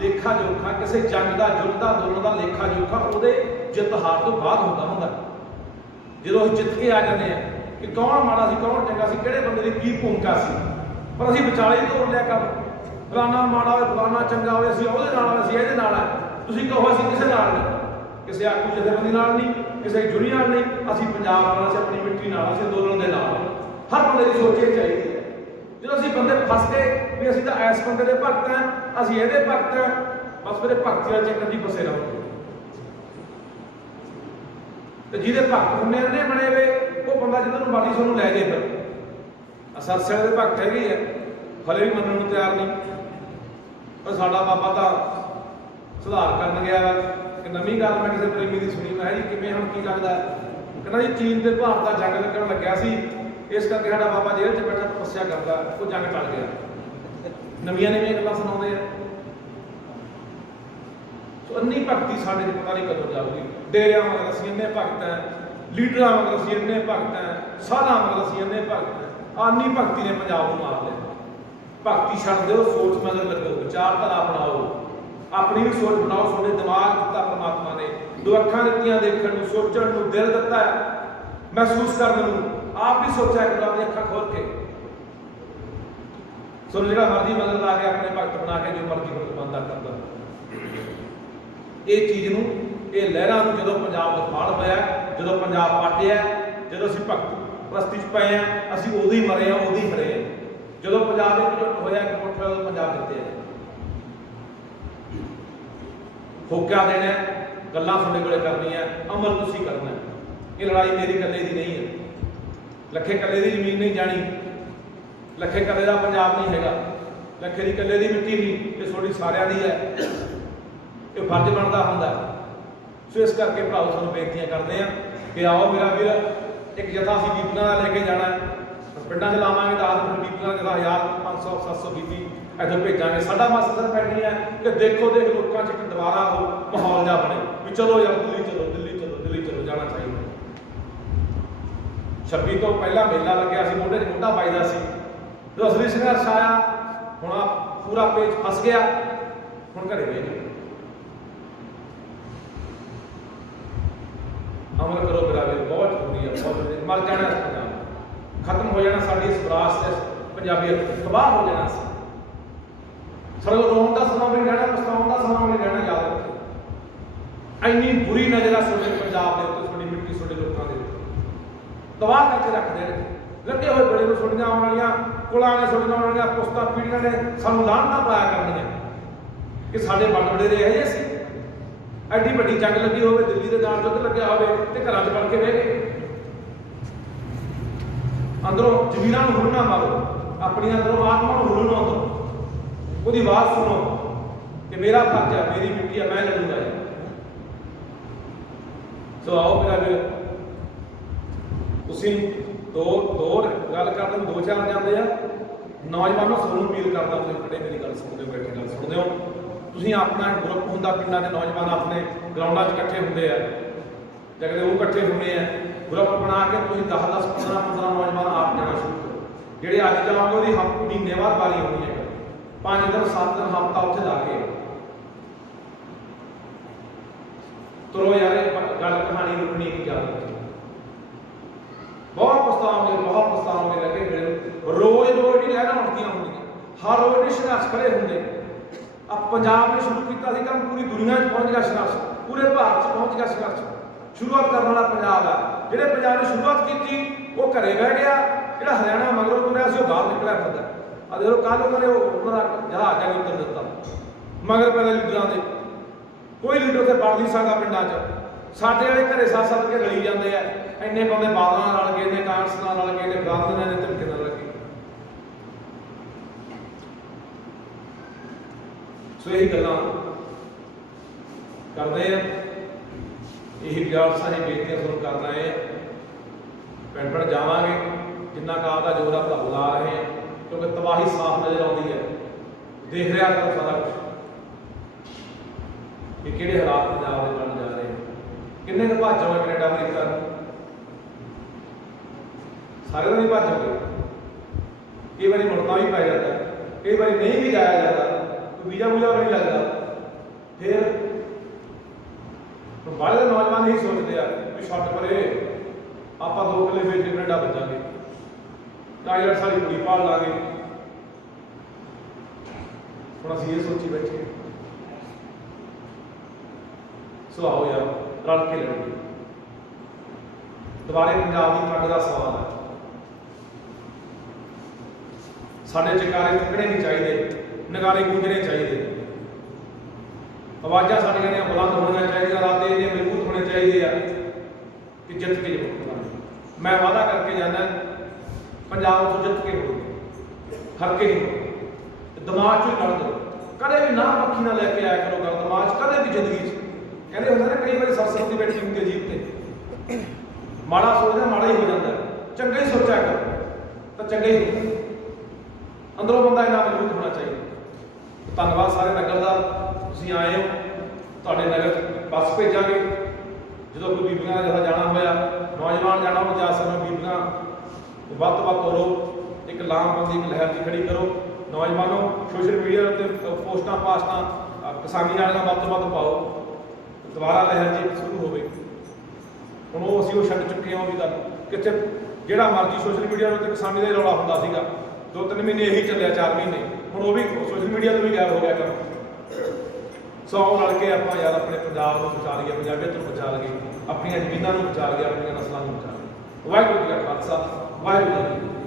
ਲੇਖਾ ਜੋਖਾ ਕਿਸੇ ਜੰਗ ਦਾ, ਯੁੱਧ ਦਾ, ਅੰਦੋਲਨ ਦਾ ਲੇਖਾ ਜੋਖਾ ਉਹਦੇ ਜਿੱਤ ਹਾਰ ਤੋਂ ਬਾਅਦ ਹੁੰਦਾ। ਜਦੋਂ ਅਸੀਂ ਜਿੱਤ ਕੇ ਆ ਜਾਂਦੇ ਆ ਕਿ ਕੌਣ ਮਾੜਾ ਸੀ, ਕੌਣ ਚੰਗਾ ਸੀ, ਕਿਹੜੇ ਬੰਦੇ ਦੀ ਕੀ ਭੂਮਿਕਾ ਸੀ, ਪਰ ਅਸੀਂ ਵਿਚਾਲੇ ਹੀ ਤੋੜ ਲਿਆ ਕੰਮ। ਫਲਾਣਾ ਮਾੜਾ ਹੋਵੇ, ਫਲਾਣਾ ਚੰਗਾ ਹੋਵੇ, ਅਸੀਂ ਉਹਦੇ ਨਾਲ ਆ, ਅਸੀਂ ਇਹਦੇ ਨਾਲ ਆ। ਤੁਸੀਂ ਕਹੋ ਅਸੀਂ ਕਿਸੇ ਨਾਲ ਨਹੀਂ, ਕਿਸੇ ਆਗੂ ਜਥੇਬੰਦੀ ਨਾਲ ਨਹੀਂ, ਕਿਸੇ ਜੁਨੀ ਨਾਲ ਨਹੀਂ, ਅਸੀਂ ਪੰਜਾਬ ਨਾਲ, ਅਸੀਂ ਆਪਣੀ ਮਿੱਟੀ ਨਾਲ, ਅਸੀਂ ਅੰਦੋਲਨ ਦੇ ਨਾਲ। ਹਰ ਬੰਦੇ ਦੀ ਸੋਚ ਇਹ ਚਾਹੀਦੀ ਹੈ। ਜਦੋਂ ਅਸੀਂ ਬੰਦੇ ਫਸ ਗਏ ਵੀ ਅਸੀਂ ਤਾਂ ਇਸ ਬੰਦੇ ਦੇ ਭਗਤ ਹਾਂ, ਅਸੀਂ ਇਹਦੇ ਭਗਤ ਹਾਂ, ਬਸ ਫਿਰ ਭਗਤੀ ਵਾਲੇ ਚੱਕਰ ਦੀ ਫਸੇ ਰਹੋਗੇ। ਤੇ ਜਿਹਦੇ ਭਗਤ ਹੁੰਦੇ ਨੇ ਬਣੇ ਵੇ ਉਹ ਬੰਦਾ ਜਿੱਦਾਂ ਨੂੰ ਮਰਜ਼ੀ ਤੁਹਾਨੂੰ ਲੈ ਜੇ ਫਿਰ ਸਰਸੇ ਦੇ ਭਗਤ ਹੈਗੇ ਆ ਹਲੇ ਵੀ ਮੰਨਣ ਨੂੰ ਤਿਆਰ ਨਹੀਂ। ਪਰ ਸਾਡਾ ਬਾਬਾ ਤਾਂ ਸੁਧਾਰ ਕਰਨ ਗਿਆ ਵਾ ਕਿ ਨਵੀਂ ਗੱਲ ਮੈਂ ਕਿਸੇ ਪ੍ਰੇਮੀ ਦੀ ਸੁਣੀ, ਮੈਂ ਜੀ ਕਿਵੇਂ ਹੁਣ ਕੀ ਲੱਗਦਾ, ਕਹਿੰਦਾ ਜੀ ਚੀਨ ਤੇ ਭਾਰਤ ਦਾ ਜੰਗ ਲੱਗਣ ਲੱਗਿਆ ਸੀ, ਇਸ ਕਰਕੇ ਸਾਡਾ ਬਾਬਾ ਜੇਲ੍ਹ 'ਚ ਬੈਠਾ ਤਪੱਸਿਆ ਕਰਦਾ, ਉਹ ਜੰਗ ਟਲ ਗਿਆ। ਨਵੀਆਂ ਗੱਲਾਂ ਸੁਣਾਉਂਦੇ ਆ। ਸੋ ਅੰਨੀ ਭਗਤੀ ਸਾਡੇ 'ਚ ਪਤਾ ਨਹੀਂ ਕਦੋਂ ਜਾਊਗੀ। ਡੇਰਿਆਂ ਮਗਰ ਅਸੀਂ ਇੰਨੇ ਭਗਤ ਹੈ, ਲੀਡਰਾਂ ਮਗਰ ਅਸੀਂ ਇੰਨੇ ਭਗਤ ਹੈ, ਸਾਧਾਂ ਮਗਰ ਅਸੀਂ ਇੰਨੇ ਭਗਤ ਹੈ। ਆਨੀ ਭਗਤੀ ਨੇ ਪੰਜਾਬ ਨੂੰ ਮਾਰ ਲਿਆ। ਭਗਤੀ ਛੱਡ ਦਿਓ, ਸੋਚ ਮਗਰ ਲੱਗੋ, ਵਿਚਾਰਧਾਰਾ ਬਣਾਓ, ਆਪਣੀ ਵੀ ਸੋਚ ਬਣਾਓ। ਤੁਹਾਡੇ ਦਿਮਾਗ ਦਿੱਤਾ ਪਰਮਾਤਮਾ ਨੇ, ਦੋ ਅੱਖਾਂ ਦਿੱਤੀਆਂ ਦੇਖਣ ਨੂੰ, ਸੋਚਣ ਨੂੰ, ਦਿਲ ਦਿੱਤਾ ਮਹਿਸੂਸ ਕਰਨ ਨੂੰ। ਆਪ ਵੀ ਸੋਚਿਆ ਕਰੋ ਆਪਣੀ ਅੱਖਾਂ ਖੋਲ ਕੇ। ਸੋ ਜਿਹੜਾ ਮਰਜ਼ੀ ਮਗਰ ਲਾ ਕੇ ਆਪਣੇ ਭਗਤ ਬਣਾ ਕੇ ਜੋ ਮਰਜ਼ੀ ਬੰਦਾ ਕਰਦਾ। ਇਹ ਚੀਜ਼ ਨੂੰ, ਇਹ ਲਹਿਰਾਂ ਨੂੰ ਜਦੋਂ ਪੰਜਾਬ ਦਖਾਲ ਹੋਇਆ, ਜਦੋਂ ਪੰਜਾਬ ਪਾਟਿਆ, ਜਦੋਂ ਅਸੀਂ ਭਗਤ ਪ੍ਰਸਤੀ 'ਚ ਪਏ ਆ, ਅਸੀਂ ਉਦੋਂ ਹੀ ਮਰੇ ਆ, ਉਦੋਂ ਹੀ ਮਰੇ ਆ। ਜਦੋਂ ਪੰਜਾਬ ਦੇ ਵਿੱਚ ਹੋਇਆ ਕਿ ਉੱਠਿਆ, ਉਦੋਂ ਪੰਜਾਬ ਜਿੱਤਿਆ। ਹੋਕਿਆ ਦੇਣਾ, ਗੱਲਾਂ ਤੁਹਾਡੇ ਕੋਲੇ ਕਰਨੀਆਂ, ਅਮਲ ਤੁਸੀਂ ਕਰਨਾ। ਇਹ ਲੜਾਈ ਮੇਰੀ ਇਕੱਲੇ ਦੀ ਨਹੀਂ ਹੈ। ਲੱਖੇ ਇਕੱਲੇ ਦੀ ਜ਼ਮੀਨ ਨਹੀਂ ਜਾਣੀ, ਲੱਖੇ ਇਕੱਲੇ ਦਾ ਪੰਜਾਬ ਨਹੀਂ ਹੈਗਾ, ਲੱਖੇ ਦੀ ਇਕੱਲੇ ਦੀ ਮਿੱਟੀ ਨਹੀਂ, ਇਹ ਤੁਹਾਡੀ ਸਾਰਿਆਂ ਦੀ ਹੈ। ਇਹ ਫਰਜ਼ ਬਣਦਾ ਹੁੰਦਾ। ਸੋ ਇਸ ਕਰਕੇ ਭਰਾਓ ਤੁਹਾਨੂੰ ਬੇਨਤੀਆਂ ਕਰਦੇ ਆ ਕਿ ਆਓ ਮੇਰਾ ਵੀਰ, ਇੱਕ ਜਥਾ ਅਸੀਂ ਬੀਬੀਆਂ ਦਾ ਲੈ ਕੇ ਜਾਣਾ, ਪਿੰਡਾਂ 'ਚ ਲਾਵਾਂਗੇ 10 ਬੀਬੀਆਂ ਦਾ 1000 500 700 ਬੀਬੀ ਇੱਥੋਂ ਭੇਜਾਂਗੇ। ਸਾਡਾ ਮਕਸਦ ਪੈਣੀ ਹੈ ਕਿ ਦੇਖੋ ਦੇਖ ਲੋਕਾਂ 'ਚ ਇੱਕ ਦੁਬਾਰਾ ਉਹ ਮਾਹੌਲ ਜਿਹਾ ਬਣੇ ਵੀ ਚਲੋ ਯਾਰ ਦਿੱਲੀ ਚਲੋ, ਦਿੱਲੀ ਚਲੋ, ਦਿੱਲੀ ਚਲੋ, ਜਾਣਾ ਚਾਹੀਦਾ। 26 ਤੋਂ ਪਹਿਲਾਂ ਮੇਲਾ ਲੱਗਿਆ ਸੀ, ਮੋਢੇ 'ਚ ਮੋਢਾ ਪਾਈਦਾ ਸੀ। ਜਦੋਂ ਅਸਲੀ ਸੰਘਰਸ਼ ਆਇਆ, ਹੁਣ ਪੂਰਾ ਪੇਜ ਫਸ ਗਿਆ, ਹੁਣ ਘਰੇ ਬਹਿ ਗਏ। ਅਮਲ ਕਰੋ ਮੇਰਾ ਵੀਰ, ਬਹੁਤ ਜ਼ਰੂਰੀ ਹੈ, ਬਹੁਤ ਜ਼ਰੂਰੀ। ਮਰ ਜਾਣਾ ਪੰਜਾਬ, ਖਤਮ ਹੋ ਜਾਣਾ ਸਾਡੀ ਇਸ ਵਿਰਾਸਤ, ਪੰਜਾਬੀਅਤ ਤਬਾਹ ਹੋ ਜਾਣਾ ਸੀ। ਸਾਡੇ ਕੋਲ ਰੋਣ ਦਾ ਸਮਾਂ ਵੀ ਨਹੀਂ ਰਹਿਣਾ, ਪਛਤਾਉਣ ਦਾ ਸਮਾਂ ਵੀ ਨਹੀਂ ਰਹਿਣਾ। ਯਾਦ ਰੱਖੋ, ਇੰਨੀ ਬੁਰੀ ਨਜ਼ਰ ਆ ਸਾਡੇ ਪੰਜਾਬ ਦੇ ਉੱਤੇ, ਸਾਡੀ ਮਿੱਟੀ, ਸਾਡੇ ਲੋਕਾਂ ਦੇ ਉੱਤੇ ਤਬਾਹ ਕਰਕੇ ਰੱਖ ਦੇਣਗੇ। ਲੱਗੇ ਹੋਏ ਬੜੇ ਨੂੰ ਸੁਣੀਆਂ ਆਉਣ ਵਾਲੀਆਂ ਕੁਲਾਂ ਨੇ, ਸੁਣੀਆਂ ਆਉਣ ਵਾਲੀਆਂ ਪੁਸਤਾਂ ਪੀੜ੍ਹੀਆਂ ਨੇ ਸਾਨੂੰ ਲਾਹਨਤਾਂ ਪਾਇਆ ਕਰਨੀਆਂ ਕਿ ਸਾਡੇ ਵੱਡ ਵਡੇਰੇ ਇਹੋ ਜਿਹੇ ਸੀ। ਐਡੀ ਵੱਡੀ ਜੰਗ ਲੱਗੀ ਹੋਵੇ, ਦਿੱਲੀ ਦੇ ਨਾਲ ਯੁੱਧ ਲੱਗਿਆ ਹੋਵੇ ਤੇ ਘਰਾਂ 'ਚ ਵੜ ਕੇ ਬਹਿ ਗਏ। ਅੰਦਰੋਂ ਜ਼ਮੀਰਾਂ ਨੂੰ ਹੁਲਣਾ ਮਾਰੋ, ਆਪਣੀ ਅੰਦਰੋਂ ਆਤਮਾ ਨੂੰ ਹੁਲਣਾ, ਅੰਦਰੋਂ ਉਹਦੀ ਆਵਾਜ਼ ਸੁਣੋ ਕਿ ਮੇਰਾ ਫਰਜ਼ ਹੈ, ਮੇਰੀ ਮਿੱਟੀ ਹੈ, ਮੈਂ ਲੜੂੰਗਾ। ਸੋ ਆਓ ਮੇਰਾ ਵੀਰ, ਤੁਸੀਂ ਦੋ ਗੱਲ ਕਰਦੇ ਹੋ, 2-4 ਜਾਂਦੇ ਆ। ਨੌਜਵਾਨੋਂ ਤੁਹਾਨੂੰ ਅਪੀਲ ਕਰਦਾ, ਤੁਸੀਂ ਖੜੇ ਮੇਰੀ ਗੱਲ ਸੁਣਦੇ ਹੋ, ਬੈਠੇ ਗੱਲ ਸੁਣਦੇ ਹੋ। ਤੁਸੀਂ ਆਪਣਾ ਗਰੁੱਪ ਹੁੰਦਾ, ਪਿੰਡਾਂ ਦੇ ਨੌਜਵਾਨ ਆਪਣੇ ਗਰਾਊਂਡਾਂ 'ਚ ਇਕੱਠੇ ਹੁੰਦੇ ਆ, ਜਾਂ ਕਿਤੇ ਉਹ ਇਕੱਠੇ ਹੁੰਦੇ ਆ, ਗਰੁੱਪ ਬਣਾ ਕੇ ਤੁਸੀਂ 10-10 15-15 ਨੌਜਵਾਨ ਆਪ ਜਾਣਾ ਸ਼ੁਰੂ ਕਰੋ। ਜਿਹੜੇ ਅੱਜ ਜਾਓਗੇ ਉਹਦੀ ਮਹੀਨੇ ਬਾਅਦ ਵਾਰੀ ਹੋਣੀ ਹੈ, 5 ਦਿਨ 7 ਦਿਨ ਹਫ਼ਤਾ ਉੱਥੇ ਲਾ ਕੇ ਤੁਰੋ ਯਾਰ। ਇਹ ਗੱਲ ਕਹਾਣੀ ਰੁਕਣੀ ਨਹੀਂ ਜਾਂਦੀ। ਬਹੁਤ ਪਛਤਾਓਗੇ ਲੱਗੇ ਮੇਰੇ ਰੋਜ਼ ਹੀ ਲਹਿਰਾਂ ਉੱਠਦੀਆਂ ਹੁੰਦੀਆਂ, ਹਰ ਰੋਜ਼ ਹੀ ਸੰਘਰਸ਼ ਖੜੇ ਹੁੰਦੇ। ਆ ਪੰਜਾਬ ਨੇ ਸ਼ੁਰੂ ਕੀਤਾ ਸੀ ਕੰਮ, ਪੂਰੀ ਦੁਨੀਆ 'ਚ ਪਹੁੰਚ ਗਿਆ ਸੰਘਰਸ਼, ਪੂਰੇ ਭਾਰਤ 'ਚ ਪਹੁੰਚ ਗਿਆ ਸੰਘਰਸ਼। ਸ਼ੁਰੂਆਤ ਕਰਨ ਵਾਲਾ ਪੰਜਾਬ ਆ। ਜਿਹੜੇ ਪੰਜਾਬ ਨੇ ਸ਼ੁਰੂਆਤ ਕੀਤੀ ਉਹ ਘਰੇ ਬਹਿ ਗਿਆ, ਜਿਹੜਾ ਹਰਿਆਣਾ ਮਗਰੋਂ ਤੁਰਿਆ ਸੀ ਉਹ ਬਾਹਰ ਨਿਕਲਿਆ ਫਿਰਦਾ। ਆ ਦੇਖੋ ਕੱਲ੍ਹ ਉਹਨਾਂ ਨੇ ਉਹਨਾਂ ਦਾ ਜਹਾਜ਼ ਜਾ ਕੇ ਉੱਤਰ ਦਿੱਤਾ ਮਗਰ ਪੈਦਾ ਲੀਡਰਾਂ ਦੇ। ਕੋਈ ਲੀਡਰ ਉੱਥੇ ਵੜ ਨਹੀਂ ਸਕਦਾ ਪਿੰਡਾਂ 'ਚ। ਸਾਡੇ ਵਾਲੇ ਘਰੇ ਸੱਤ ਕੇ ਰਲੀ ਜਾਂਦੇ ਆ, ਇੰਨੇ ਬੰਦੇ ਬਾਦਲਾਂ ਨਾਲ ਰਲ ਗਏ, ਇੰਨੇ ਕਾਂਗਰਸ ਨਾਲ ਰਲ ਗਏ, ਇੰਨੇ ਬਰਾਦਰੀਆਂ ਨੇ ਧਮਕੇ ਨਾਲ ਲੱਗੇ। ਸੋ ਇਹੀ ਗੱਲਾਂ ਕਰਦੇ ਆ, ਇਹੀ ਵਿਚਾਰ ਸਾਰੀ ਬੇਨਤੀਆਂ ਤੁਹਾਨੂੰ ਕਰ ਰਹੇ ਆ। ਪਿੰਡ ਪਿੰਡ ਜਾਵਾਂਗੇ, ਜਿੰਨਾ ਕਾਹ ਦਾ ਜੋਰ ਆ ਭਲਾ ਲਾ ਰਹੇ ਆ, ਕਿਉਂਕਿ ਤਬਾਹੀ ਸਾਫ਼ ਨਜ਼ਰ ਆਉਂਦੀ ਹੈ। ਦੇਖ ਰਿਹਾ ਕਰੋ ਸਾਰਾ ਕੁਛ ਕਿ ਕਿਹੜੇ ਹਾਲਾਤ ਪੰਜਾਬ ਦੇ ਬਣ ਜਾ ਰਹੇ ਆ। ਕਿੰਨੇ ਕੁ ਭਾਜੋਗੇ ਕੈਨੇਡਾ ਅਮਰੀਕਾ ਨੂੰ? ਸਾਰੇ ਨਹੀਂ ਭਾਜੋਗੇ। ਕਈ ਵਾਰੀ ਮੁੜਨਾ ਵੀ ਪੈ ਜਾਂਦਾ, ਕਈ ਵਾਰੀ ਨਹੀਂ ਵੀ ਜਾਇਆ ਜਾਂਦਾ, ਕੋਈ ਵੀਜ਼ਾ ਵੂਜ਼ਾ ਵੀ ਨਹੀਂ ਲੱਗਦਾ। ਫਿਰ ਬਾਹਰ ਦੇ ਨੌਜਵਾਨ ਇਹੀ ਸੋਚਦੇ ਆ ਵੀ ਛੱਡ ਪਰੇ, ਆਪਾਂ 2 ਕਿੱਲੇ ਵੇਚ ਕੇ ਕੈਨੇਡਾ ਬਚਾਂਗੇ, ਟਾਇਲਟ ਸਾਡੀ ਕੁੜੀ ਪਾਲ ਲਾਂਗੇ। ਹੁਣ ਅਸੀਂ ਇਹ ਸੋਚੀ ਬੈਠੇ। ਸੋ ਆਓ ਯਾਰ ਰਲ ਕੇ ਲੜੀਏ। ਦੁਬਾਰੇ ਪੰਜਾਬ ਦੀ ਪੱਗ ਦਾ ਸਵਾਲ ਹੈ। ਸਾਡੇ ਜਕਾਰੇ ਥੱਕਣੇ ਨਹੀਂ ਚਾਹੀਦੇ, ਨਗਾਰੇ ਗੂੰਜਣੇ ਚਾਹੀਦੇ, ਆਵਾਜ਼ਾਂ ਸਾਡੀਆਂ ਦੀਆਂ ਬੁਲੰਦ ਹੋਣੀਆਂ ਚਾਹੀਦੀਆਂ, ਰਾਤੇ ਇੰਨੇ ਮਜ਼ਬੂਤ ਹੋਣੇ ਚਾਹੀਦੇ ਆ ਜਿੱਤ ਕੇ ਜਿੱਤਾਂਗੇ। ਮੈਂ ਵਾਅਦਾ ਕਰਕੇ ਜਾਂਦਾ ਪੰਜਾਬ ਤੋਂ ਜਿੱਤ ਕੇ ਹੋਊਗਾ, ਹਰ ਕੇ ਨਹੀਂ ਹੋਊਗਾ। ਦਿਮਾਗ 'ਚੋਂ ਹੀ ਕੱਢ ਦਿਓ, ਕਦੇ ਵੀ ਨਾ ਪੱਖੀ ਨਾ ਲੈ ਕੇ ਆਇਆ ਕਰੋ ਗੱਲ ਦਿਮਾਗ 'ਚ, ਕਦੇ ਵੀ ਜ਼ਿੰਦਗੀ 'ਚ। ਕਹਿੰਦੇ ਹੁੰਦੇ ਨੇ ਕਈ ਵਾਰੀ ਸਰਸਵਤੀ ਬੈਠੀ ਹੁੰਦੀ ਅਜੀਬ ਤੇ ਮਾੜਾ ਸੋਚਦਾ ਮਾੜਾ ਹੀ ਹੋ ਜਾਂਦਾ, ਚੰਗਾ ਹੀ ਸੋਚਿਆ ਕਰ ਤਾਂ ਚੰਗਾ ਹੀ ਹੋਊਗਾ। ਅੰਦਰੋਂ ਬੰਦਾ ਇੰਨਾ ਮਜ਼ਬੂਤ ਹੋਣਾ ਚਾਹੀਦਾ। ਧੰਨਵਾਦ ਸਾਰੇ ਨਗਰ ਦਾ, ਤੁਸੀਂ ਆਏ ਹੋ। ਤੁਹਾਡੇ ਨਗਰ ਬੱਸ ਭੇਜਾਂਗੇ, ਜਦੋਂ ਕੋਈ ਬੀਬੀਆਂ ਦਾ ਜਿਹੜਾ ਜਾਣਾ ਹੋਇਆ, ਨੌਜਵਾਨ ਜਾਣਾ ਉਹ ਜਾ ਸਕਣ, ਬੀਬੀਆਂ ਵੱਧ ਤੋਂ ਵੱਧ ਤੋਰੋ, ਇੱਕ ਲਾਮਬੰਦੀ ਇੱਕ ਲਹਿਰ ਦੀ ਖੜੀ ਕਰੋ। ਨੌਜਵਾਨੋ ਸੋਸ਼ਲ ਮੀਡੀਆ ਉੱਤੇ ਪੋਸਟਾਂ ਪਾਸਟਾਂ ਕਿਸਾਨੀ ਵਾਲੀਆਂ ਵੱਧ ਤੋਂ ਵੱਧ ਪਾਓ, ਦੁਬਾਰਾ ਲਹਿਰ ਜੀ ਸ਼ੁਰੂ ਹੋਵੇ। ਹੁਣ ਉਹ ਅਸੀਂ ਉਹ ਛੱਡ ਚੁੱਕੇ ਹਾਂ, ਉਹ ਵੀ ਗੱਲ ਕਿੱਥੇ ਜਿਹੜਾ ਮਰਜ਼ੀ ਸੋਸ਼ਲ ਮੀਡੀਆ ਉੱਤੇ ਕਿਸਾਨੀ ਦਾ ਹੀ ਰੌਲਾ ਹੁੰਦਾ ਸੀਗਾ, 2-3 ਮਹੀਨੇ ਇਹੀ ਚੱਲਿਆ, 4 ਮਹੀਨੇ, ਹੁਣ ਉਹ ਵੀ ਸੋਸ਼ਲ ਮੀਡੀਆ ਤੋਂ ਵੀ ਗਾਇਬ ਹੋ ਗਿਆ ਕੰਮ। ਸੋ ਰਲ ਕੇ ਆਪਾਂ ਯਾਰ ਆਪਣੇ ਪੰਜਾਬ ਨੂੰ ਬਚਾ ਲਈਏ, ਪੰਜਾਬੀਅਤ ਨੂੰ ਬਚਾ ਲਈਏ, ਆਪਣੀਆਂ ਜ਼ਮੀਨਾਂ ਨੂੰ ਬਚਾ ਲਈਏ, ਆਪਣੀਆਂ ਨਸਲਾਂ ਨੂੰ ਬਚਾ ਲਈਏ। ਵਾਹਿਗੁਰੂ ਜੀ ਕਾ ਖਾਲਸਾ, ਵਾਹਿਗੁਰੂ ਜੀ ਕੀ ਫਤਿਹ।